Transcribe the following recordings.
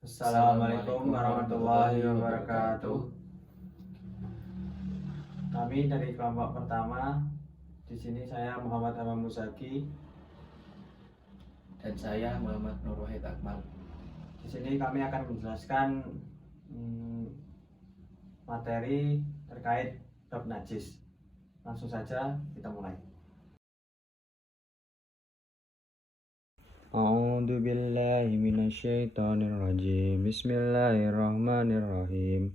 Assalamualaikum warahmatullahi wabarakatuh. Kami dari kelompok pertama. Di sini saya Muhammad Hamam Muzaki. Dan saya Muhammad Nur Wahid Akmal. Di sini kami akan menjelaskan materi terkait bab najis. Langsung saja kita mulai. A'udzu billahi minasyaitonir rajim. Bismillahirrahmanirrahim.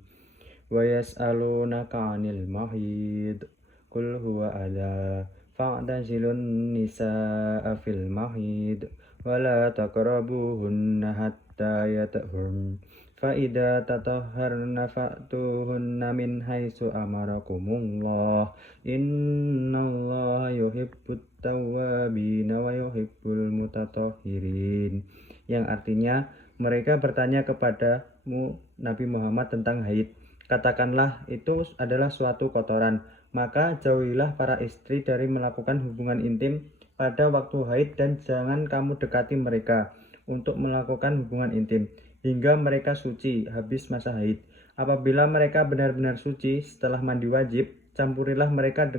Wa yas'alunaka 'anil mahid. Qul huwa adha fa'tazilun nisaa fil mahid wa la taqrabuhunna hatta yatahurn. Fa idza tatahharna fa'tuhunna min haitsu amarakumullah. Innallaha yuhibbut tawwabina wa yuhibbul mutatahhirin. Yang artinya, mereka bertanya kepadamu Nabi Muhammad tentang haid. Katakanlah itu adalah suatu kotoran, maka jauhilah para istri dari melakukan hubungan intim pada waktu haid dan jangan kamu dekati mereka untuk melakukan hubungan intim hingga mereka suci habis masa haid. Apabila mereka benar-benar suci setelah mandi wajib, campurilah mereka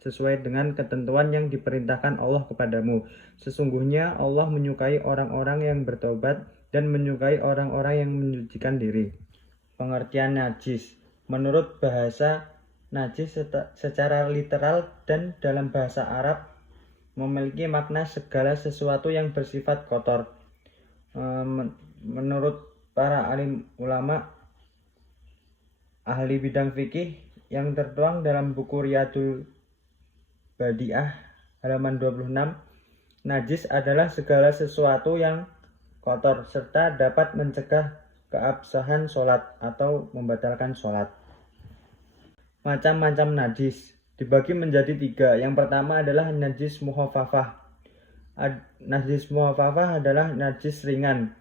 sesuai dengan ketentuan yang diperintahkan Allah kepadamu. Sesungguhnya Allah menyukai orang-orang yang bertobat dan menyukai orang-orang yang menyucikan diri. Pengertian najis. Menurut bahasa, najis secara literal dan dalam bahasa Arab memiliki makna segala sesuatu yang bersifat kotor. Menurut para alim ulama ahli bidang fikih yang tertuang dalam buku Riyadul Badi'ah halaman 26, najis adalah segala sesuatu yang kotor serta dapat mencegah keabsahan sholat atau membatalkan sholat. Macam-macam najis dibagi menjadi 3. Yang pertama adalah najis mukhafafah. Najis mukhafafah adalah najis ringan.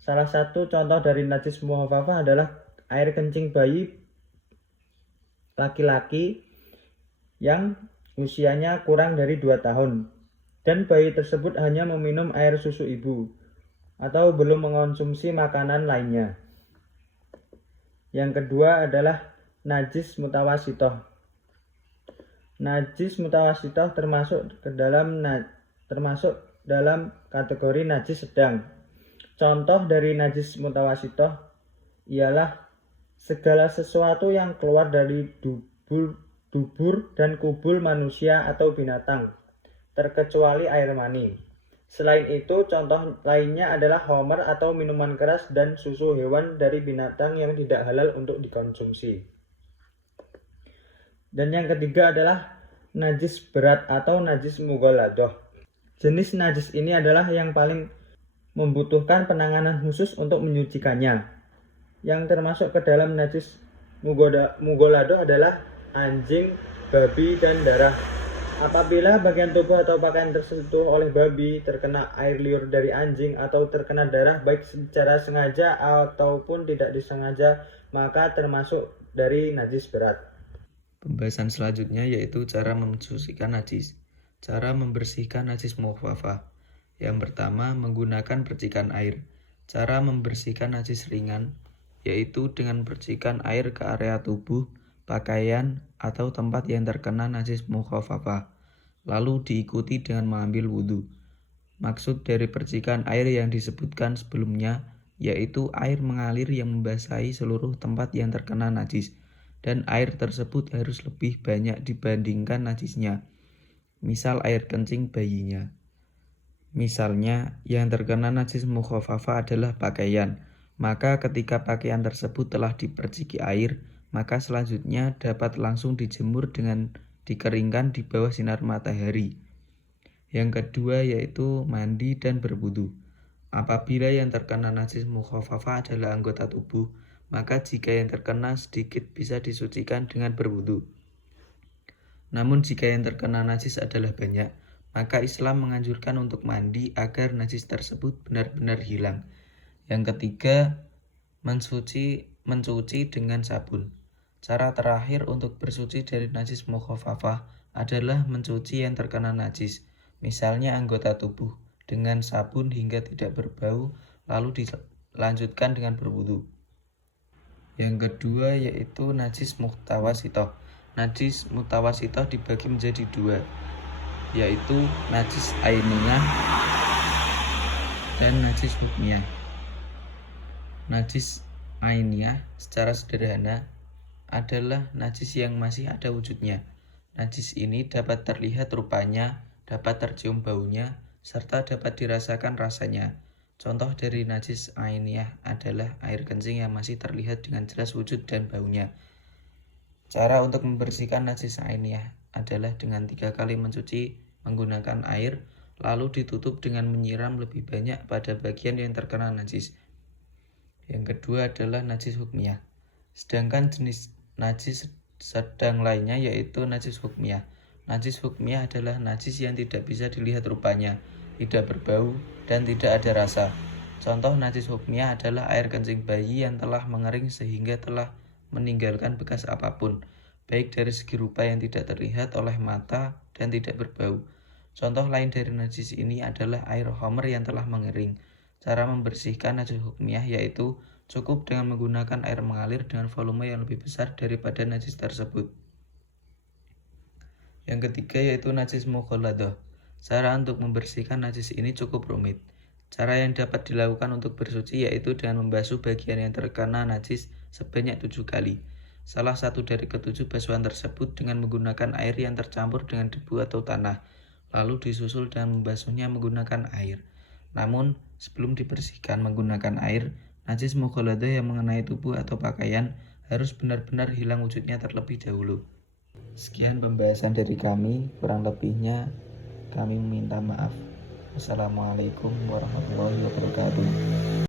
Salah satu contoh dari najis mukhafafah adalah air kencing bayi laki-laki yang usianya kurang dari 2 tahun dan bayi tersebut hanya meminum air susu ibu atau belum mengonsumsi makanan lainnya. Yang kedua adalah najis mutawasitoh. Najis mutawasitoh termasuk dalam kategori najis sedang. Contoh dari najis mutawasitoh ialah segala sesuatu yang keluar dari dubur dan kubul manusia atau binatang, terkecuali air mani. Selain itu, contoh lainnya adalah homer atau minuman keras dan susu hewan dari binatang yang tidak halal untuk dikonsumsi. Dan yang ketiga adalah najis berat atau najis mughaladoh. Jenis najis ini adalah yang paling membutuhkan penanganan khusus untuk menyucikannya. Yang termasuk ke dalam najis mughaladoh adalah anjing, babi, dan darah. Apabila bagian tubuh atau pakaian tersentuh oleh babi, terkena air liur dari anjing, atau terkena darah baik secara sengaja ataupun tidak disengaja, maka termasuk dari najis berat. Pembahasan selanjutnya yaitu cara mensucikan najis. Cara membersihkan najis mukhafafah. Yang pertama, menggunakan percikan air. Cara membersihkan najis ringan yaitu dengan percikan air ke area tubuh, pakaian, atau tempat yang terkena najis mukhafafah, lalu diikuti dengan mengambil wudhu. Maksud dari percikan air yang disebutkan sebelumnya yaitu air mengalir yang membasahi seluruh tempat yang terkena najis, dan air tersebut harus lebih banyak dibandingkan najisnya. Misal air kencing bayinya. Misalnya, yang terkena najis mukhafafah adalah pakaian. Maka ketika pakaian tersebut telah diperciki air, maka selanjutnya dapat langsung dijemur dengan dikeringkan di bawah sinar matahari. Yang kedua yaitu mandi dan berwudu. Apabila yang terkena najis mukhafafah adalah anggota tubuh, maka jika yang terkena sedikit bisa disucikan dengan berwudu. Namun jika yang terkena najis adalah banyak, maka Islam menganjurkan untuk mandi agar najis tersebut benar-benar hilang. Yang ketiga, mencuci dengan sabun. Cara terakhir untuk bersuci dari najis mukhafafah adalah mencuci yang terkena najis, misalnya anggota tubuh, dengan sabun hingga tidak berbau, lalu lanjutkan dengan berwudu. Yang kedua yaitu najis muhtawasitoh. Najis muhtawasitoh dibagi menjadi dua, yaitu najis ainiyah dan najis hukmiyah. Najis ainiyah secara sederhana adalah najis yang masih ada wujudnya. Najis ini dapat terlihat rupanya, dapat tercium baunya, serta dapat dirasakan rasanya. Contoh dari najis ainiyah adalah air kencing yang masih terlihat dengan jelas wujud dan baunya. Cara untuk membersihkan najis ainiyah adalah dengan 3 kali mencuci menggunakan air, lalu ditutup dengan menyiram lebih banyak pada bagian yang terkena najis. Yang kedua adalah najis hukmiyah. Sedangkan jenis najis sedang lainnya yaitu najis hukmiyah. Najis hukmiyah adalah najis yang tidak bisa dilihat rupanya, tidak berbau, dan tidak ada rasa. Contoh najis hukmiyah adalah air kencing bayi yang telah mengering sehingga telah meninggalkan bekas apapun, baik dari segi rupa yang tidak terlihat oleh mata dan tidak berbau. Contoh lain dari najis ini adalah air khamr yang telah mengering. Cara membersihkan najis hukmiyah yaitu cukup dengan menggunakan air mengalir dengan volume yang lebih besar daripada najis tersebut. Yang ketiga yaitu najis mukhalladah. Cara untuk membersihkan najis ini cukup rumit. Cara yang dapat dilakukan untuk bersuci yaitu dengan membasuh bagian yang terkena najis sebanyak 7 kali. Salah satu dari ketujuh basuhan tersebut dengan menggunakan air yang tercampur dengan debu atau tanah, lalu disusul dengan membasuhnya menggunakan air. Namun, sebelum dibersihkan menggunakan air, najis mukhalladah yang mengenai tubuh atau pakaian harus benar-benar hilang wujudnya terlebih dahulu. Sekian pembahasan dari kami, kurang lebihnya kami meminta maaf. Wassalamualaikum warahmatullahi wabarakatuh.